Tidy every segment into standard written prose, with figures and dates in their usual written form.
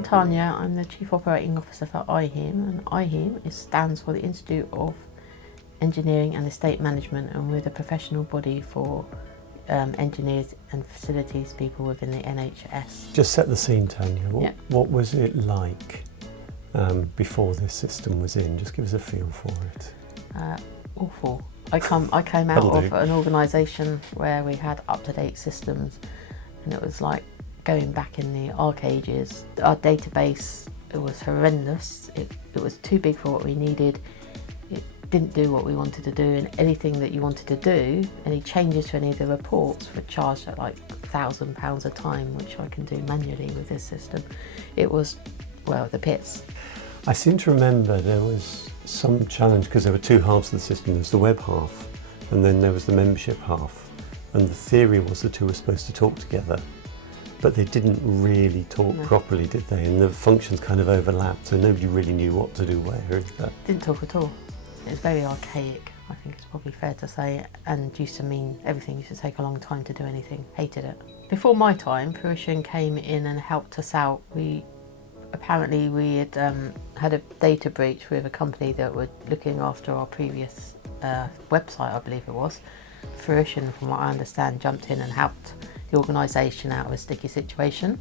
I'm Tania, I'm the Chief Operating Officer for IHEEM, and IHEEM stands for the Institute of Engineering and Estate Management, and we're the professional body for engineers and facilities people within the NHS. Just set the scene, Tania. What was it like before this system was in? Just give us a feel for it. Awful. I came out of an organisation where we had up-to-date systems, and it was like going back in the arc ages. Our database, it was horrendous. It was too big for what we needed. It didn't do what we wanted to do, and anything that you wanted to do, any changes to any of the reports were charged at like £1,000 a time, which I can do manually with this system. It was, well, the pits. I seem to remember there was some challenge because there were two halves of the system. There was the web half and then there was the membership half, and the theory was the two were supposed to talk together, but they didn't really talk properly, did they? And the functions kind of overlapped, so nobody really knew what to do where. Didn't talk at all. It was very archaic, I think it's probably fair to say, and used to mean everything used to take a long time to do anything. Hated it. Before my time, Fruition came in and helped us out. Apparently we had had a data breach with a company that were looking after our previous website, I believe it was. Fruition, from what I understand, jumped in and helped the organisation out of a sticky situation.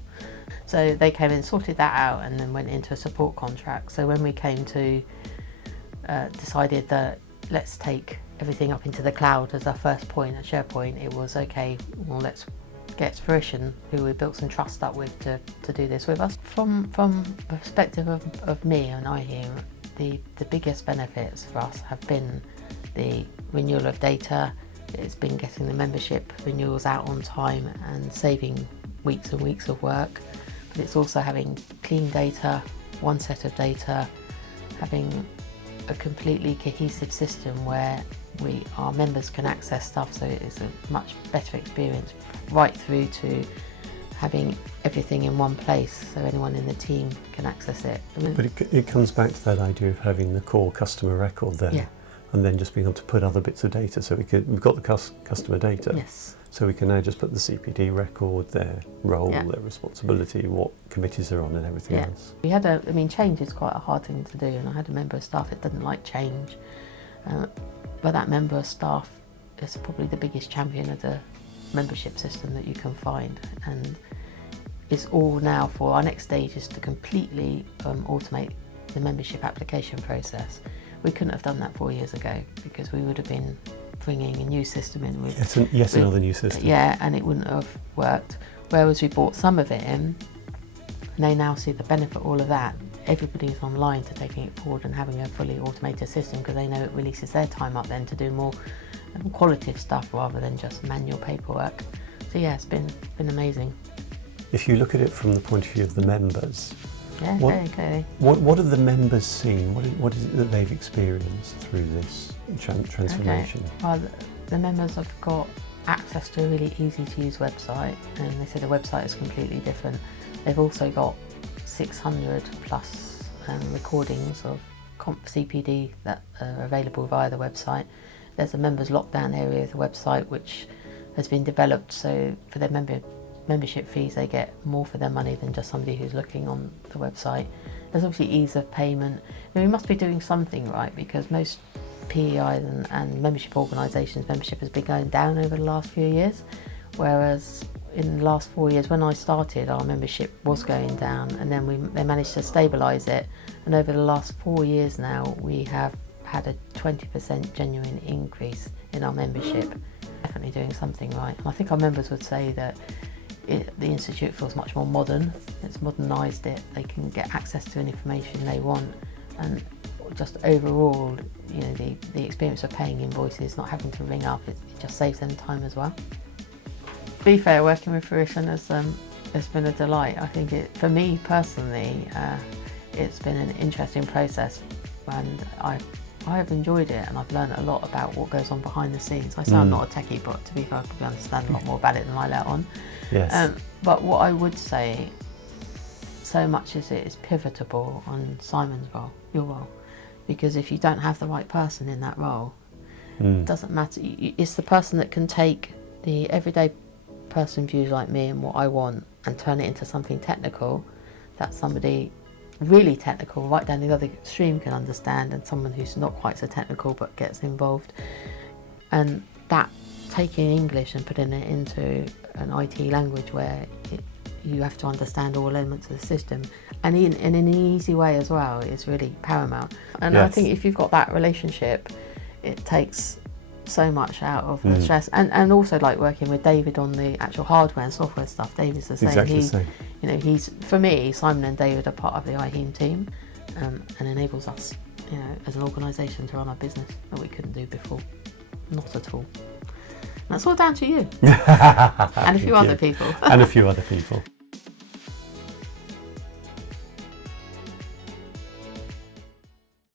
So they came in, sorted that out, and then went into a support contract. So when we came to decided that let's take everything up into the cloud as our first point at SharePoint, it was okay, well, let's get Fruition, who we built some trust up with, to do this with us. From the perspective of me and IHEEM, the biggest benefits for us have been the renewal of data. It's been getting the membership renewals out on time and saving weeks and weeks of work, but it's also having clean data, one set of data, having a completely cohesive system where our members can access stuff, so it's a much better experience, right through to having everything in one place so anyone in the team can access it. But it comes back to that idea of having the core customer record there, and then just being able to put other bits of data. So we've got the customer data, yes. So we can now just put the CPD record, their role, their responsibility, what committees they're on, and everything else. We had change is quite a hard thing to do, and I had a member of staff that didn't like change, but that member of staff is probably the biggest champion of the membership system that you can find, and it's all now for our next stage is to completely automate the membership application process. We couldn't have done that 4 years ago because we would have been bringing a new system in with another new system. Yeah, and it wouldn't have worked. Whereas we brought some of it in, and they now see the benefit of all of that. Everybody's online to taking it forward and having a fully automated system because they know it releases their time up then to do more qualitative stuff rather than just manual paperwork. So yeah, it's been amazing. If you look at it from the point of view of the members, very clearly. What have the members seen? What is it that they've experienced through this transformation? Okay. Well, the members have got access to a really easy to use website, and they say the website is completely different. They've also got 600 plus recordings of CPD that are available via the website. There's a members lockdown area of the website which has been developed so for their membership fees they get more for their money than just somebody who's looking on the website. There's obviously ease of payment. We must be doing something right because most PEIs and membership organisations, membership has been going down over the last few years, whereas in the last 4 years when I started our membership was going down, and then they managed to stabilise it, and over the last 4 years now we have had a 20% genuine increase in our membership. Definitely doing something right, and I think our members would say that the Institute feels much more modern. It's modernised it, they can get access to any information they want, and just overall, you know, the experience of paying invoices, not having to ring up, it just saves them time as well. To be fair, working with Fruition has been a delight. I think for me personally, it's been an interesting process, and I have enjoyed it, and I've learned a lot about what goes on behind the scenes. I sound not a techie, but to be fair, I probably understand a lot more about it than I let on. Yes. But what I would say, so much as it is pivotal on Simon's role, your role, because if you don't have the right person in that role, it doesn't matter. It's the person that can take the everyday person views like me and what I want and turn it into something technical that somebody really technical right down the other extreme can understand, and someone who's not quite so technical but gets involved. And that taking English and putting it into an IT language where you have to understand all elements of the system, and in an easy way as well, is really paramount. And I think if you've got that relationship, it takes so much out of the stress. And also, like, working with David on the actual hardware and software stuff, David's the same. Exactly the same. You know, he's, for me, Simon and David are part of the IHEEM team, and enables us, you know, as an organisation to run our business that we couldn't do before. Not at all. And that's all down to you. And a few other people. And a few other people.